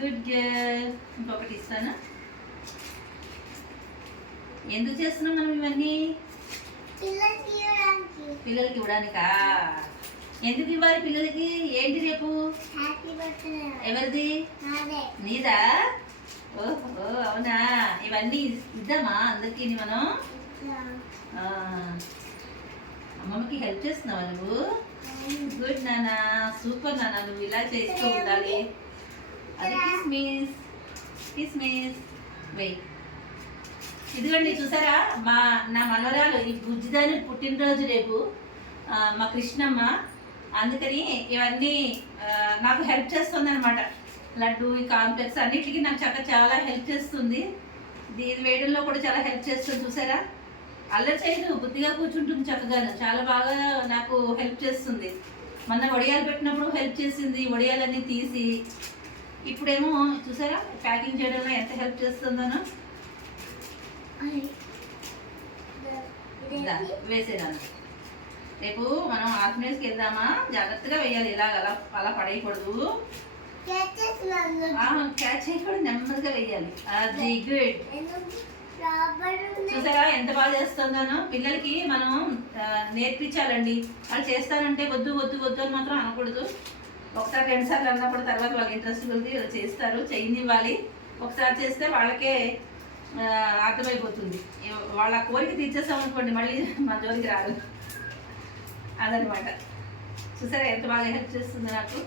Good girl ఇంకొకటి ఇస్తాను? ఎందుకు చేస్తున్నాం మనం ఇవన్నీ? పిల్లలకి ఇవ్వడానికి. పిల్లలకి ఇవ్వడానికా? ఎందుకు ఇవ్వాలి పిల్లలకి? ఏంటి రేపు? ఎవరిది? నీదా. ఓహో అవునా? ఇవన్నీ ఇద్దామా అందరికీ మనం? అమ్మమ్మకి హెల్ప్ చేస్తున్నావా నువ్వు? గుడ్ నానా సూపర్ నానా నువ్వు ఇలా చేస్తూ ఉండాలి. అది కిస్మిస్ కిస్మిస్ వెయ్ ఇదిగోండి చూసారా? మా నా మనవరాలు ఈ బుజ్జిదాని పుట్టినరోజు రేపు మా కృష్ణమ్మ. అందుకని ఇవన్నీ నాకు హెల్ప్ చేస్తుంది అనమాట లడ్డు ఈ కాంప్లెక్స్ అన్నిటికీ నాకు చక్క చాలా హెల్ప్ చేస్తుంది. దీని వేయడంలో కూడా చాలా హెల్ప్ చేస్తుంది చూసారా? అల్లరి చేయదు బుద్ధిగా కూర్చుంటుంది చక్కగాను. చాలా బాగా నాకు హెల్ప్ చేస్తుంది. మొన్న వడియాలు పెట్టినప్పుడు హెల్ప్ చేసింది వడియాలన్నీ తీసి ఇప్పుడేమో చూసారా? ప్యాకింగ్ చేయడంలో ఎంత హెల్ప్ చేస్తుందనో? ఇదా, వేసేదాన్ని. రేపు మనం ఆర్ఫనేజ్కి వెళ్దామా? జాగ్రత్తగా వేయాలి ఇలా అలా అలా పడేయకూడదు. క్యాచ్ చేయకూడదు నెమ్మదిగా వేయాలి. అది గుడ్ చూసారా ఎంత బాగా చేస్తుందానో? పిల్లలకి మనం నేర్పించాలండి. వాళ్ళు చేస్తానంటే వద్దు వద్దు వద్దు అని మాత్రం అనకూడదు. ఒకసారి రెండు సార్లు అన్నప్పుడు తర్వాత వాళ్ళ ఇంట్రెస్ట్ వాళ్ళు చేస్తారు చేయనివ్వాలి ఒకసారి చేస్తే వాళ్ళకే అర్థమైపోతుంది. వాళ్ళ కోరిక తీర్చేస్తాం అనుకోండి మళ్ళీ మా జోలికి రాదు అదనమాట చూసారా ఎంత బాగా హెల్ప్ చేస్తుంది నాకు.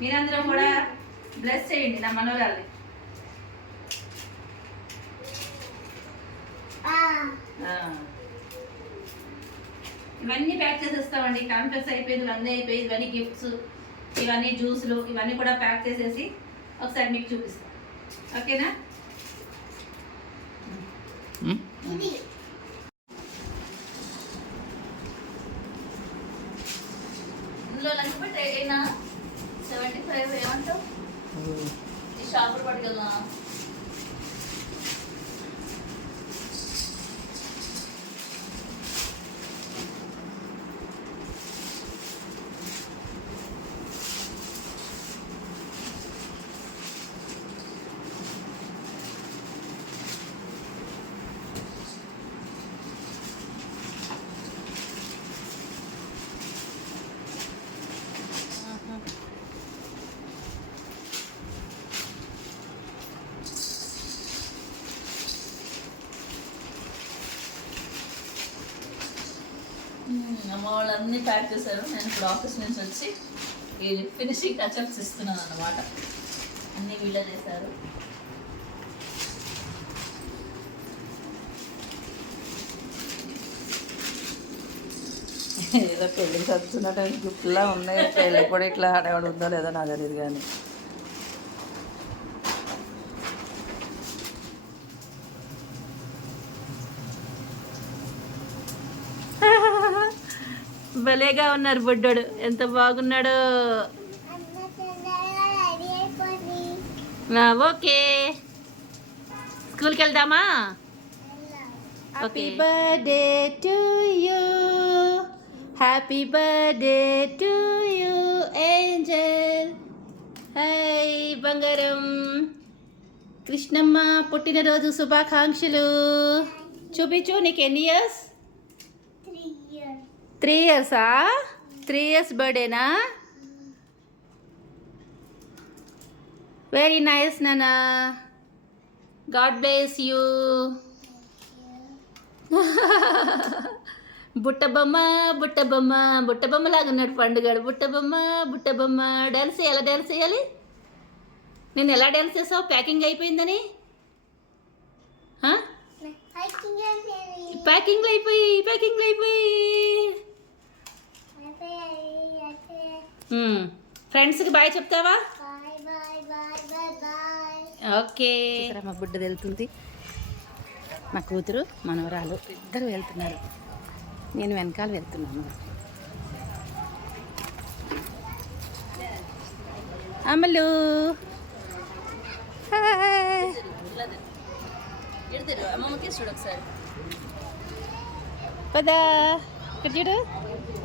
మీరందరం కూడా బ్లెస్ చేయండి నా మనోరాల్ని ఆ. ఇవన్నీ ప్యాక్ చేసేస్తామండి. కాన్ఫ్లెక్స్ అయిపోయింది ఇవన్నీ అయిపోయింది ఇవన్నీ గిఫ్ట్స్ ఇవన్నీ జ్యూసులు ఇవన్నీ కూడా ప్యాక్ చేసేసి ఒకసారి మీకు చూపిస్తాం. ఓకేనా ఇది ఇందులో లంచ్ సెవెంటీ ఫైవ్ ఏమంటావు? ఈ షాపులు పట్టుకెళ్దాం అమ్మ వాళ్ళు అన్నీ ప్యాక్ చేశారు. నేను ఇప్పుడు ఆఫీస్ నుంచి వచ్చి ఈ ఫినిషింగ్ టచ్అప్స్ ఇస్తున్నాను అన్నమాట. అన్నీ వీళ్ళ చేశారు. ఏదో పెళ్ళికి చదువుతున్నట్టు గిఫ్ట్లా ఉన్నాయి. పెళ్ళి కూడా ఇట్లా హడావిడి ఉందో లేదో నాకు తెలియదు కానీ. భలేగా ఉన్నారు బుడ్డోడు. ఎంత బాగున్నాడో. ఓకే. స్కూల్కి వెళ్దామా? Happy birthday to you happy birthday to you angel hi బంగారం. కృష్ణమ్మ పుట్టినరోజు శుభాకాంక్షలు. చూపించు నీకు ఎన్ని ఇయర్స్ త్రీ ఇయర్సా త్రీ ఇయర్స్ బర్త్డేనా? వెరీ నైస్ నానా గాడ్ బ్లెస్ యూ బుట్టబొమ్మ బుట్టబొమ్మ బుట్టబొమ్మ లాగా ఉన్నాడు పండుగడు. బుట్టబొమ్మ బుట్టబొమ్మ డ్యాన్స్ ఎలా డ్యాన్స్ చేయాలి నేను ఎలా డ్యాన్స్ చేసావు ప్యాకింగ్ అయిపోయిందని? హా? హైకింగ్ అయిపోయి ప్యాకింగ్లు అయిపోయి ప్యాకింగ్లు అయిపోయి అయిపోయి అయిపోయి మ్మ్. ఫ్రెండ్స్కి బాయ్ చెప్తావా? ఓకే. మా బుడ్డ వెళ్తుంది మా కూతురు మనవరాలు ఇద్దరు వెళ్తున్నారు. నేను వెనకాల వెళ్తున్నాను. అమలు. పదా. ఇక్కడ చూడు.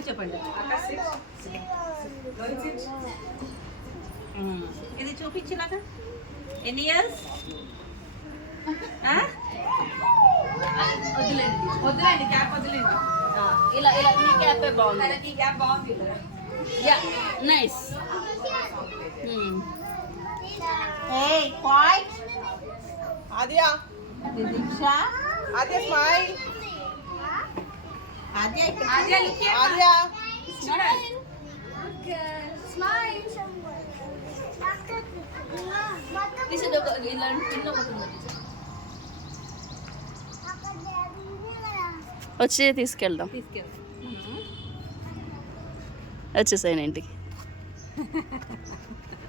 చెప్పండి. Hmm. ఇది చూపించినాక? ఎన్ని ఇయర్స్ వదిలేండి వద్దులేండి క్యాప్ వదిలేండి ఇలా ఇలా ఈ క్యాపే బాగుంది. క్యాప్ బాగుంది యా నైస్ ఏయ్ క్వైట్ ఆద్యా. దీక్ష. ఆద్యా స్మైల్ ఆద్య ఇక్కడ ఆద్య Adia, తీసేది ఒక ఇలా చిన్న ఒకటి ఉంది. వచ్చి తీసుకెళ్దాం. తీసుకెళ్తాం వచ్చేసాను ఇంటికి.